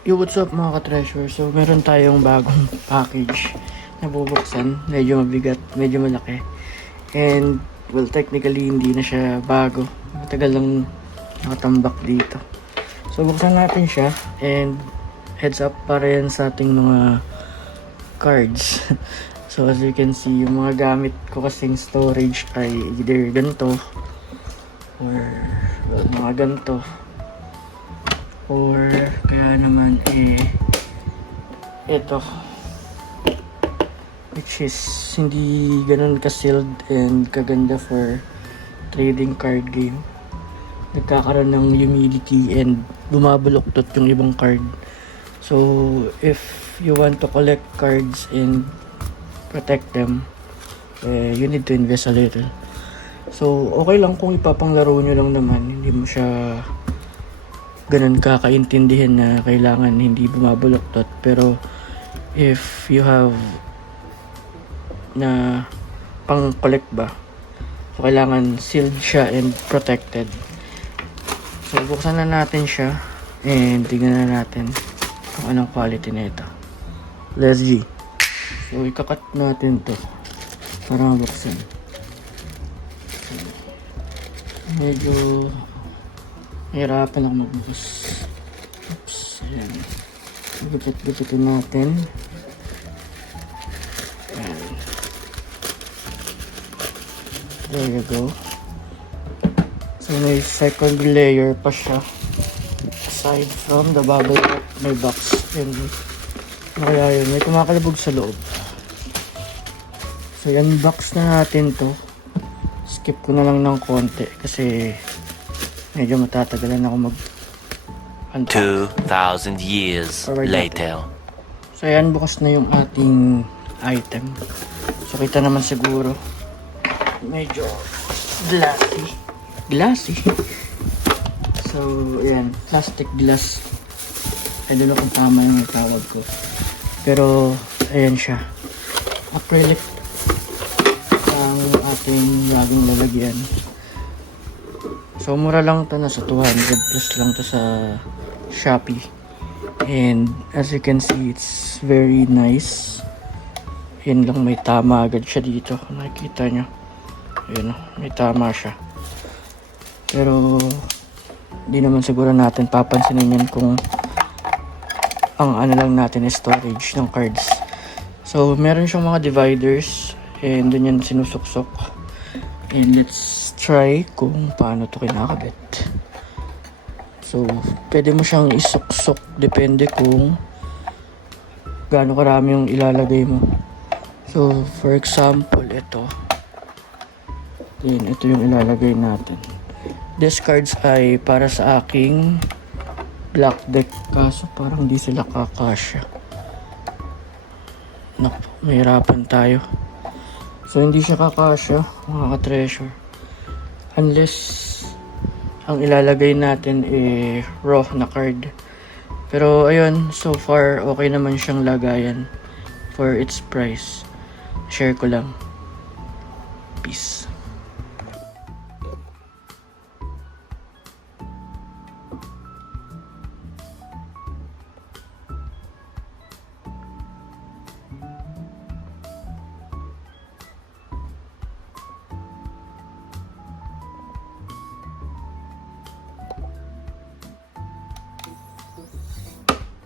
Yo, what's up mga ka-treasure? So, meron tayong bagong package na bubuksan. Medyo mabigat, medyo malaki. And, well, technically, hindi na siya bago. Matagal lang nakatambak dito. So, buksan natin siya. And, heads up pa rin sa ating mga cards. So, as you can see, yung mga gamit ko kasing storage ay either ganito or, well, mga ganito. Or kaya naman ito, which is hindi ganun ka-sealed and kaganda for trading card game. Nagkakaroon ng humidity and bumabaluktot yung ibang card. So if you want to collect cards and protect them, you need to invest a little. So okay lang kung ipapanglaro nyo lang naman, hindi mo siya ganun kakaintindihan na kailangan hindi bumabuloktot. Pero if you have na pang collect ba, so kailangan sealed siya and protected. So buksan na natin siya and tingnan na natin kung anong quality na ito. Let's G. So ikakat natin to para mabuksan. Medyo hirapan ako magbukas. Oops, ayan. Gupit-gupitin natin. Ayan. There you go. So may second layer pa siya. Aside from the bubble wrap, may box. And kaya yun, may kumakalabog sa loob. So yan, box na natin to. Skip ko na lang ng konti kasi medyo matatagalan ako mag 2,000 years later. So ayan, bukas na yung ating item. So kita naman siguro medyo glassy. So ayan, plastic glass. I don't know kung tama yung tawag ko, pero ayan siya, acrylic ang ating laging lalagyan. So mura lang to, nasa 200 plus lang to sa Shopee. And as you can see, it's very nice. Yan lang, may tama agad siya dito. Nakikita nyo. Ayun, may tama siya. Pero di naman siguro natin papansinin yan kung ang ano lang natin is storage ng cards. So meron siyang mga dividers and dun yan sinusuksok. And let's try kung paano to kinakabit. So, pwede mo siyang isuksok. Depende kung gaano karami yung ilalagay mo. So, for example, ito yung ilalagay natin. These cards ay para sa aking black deck. Kaso parang di sila kakasya. Naku, mahirapan tayo. So, hindi siya kakasya, mga ka-treasure. Unless ang ilalagay natin raw na card. Pero ayun, so far okay naman siyang lagayan for its price. Share ko lang. Peace.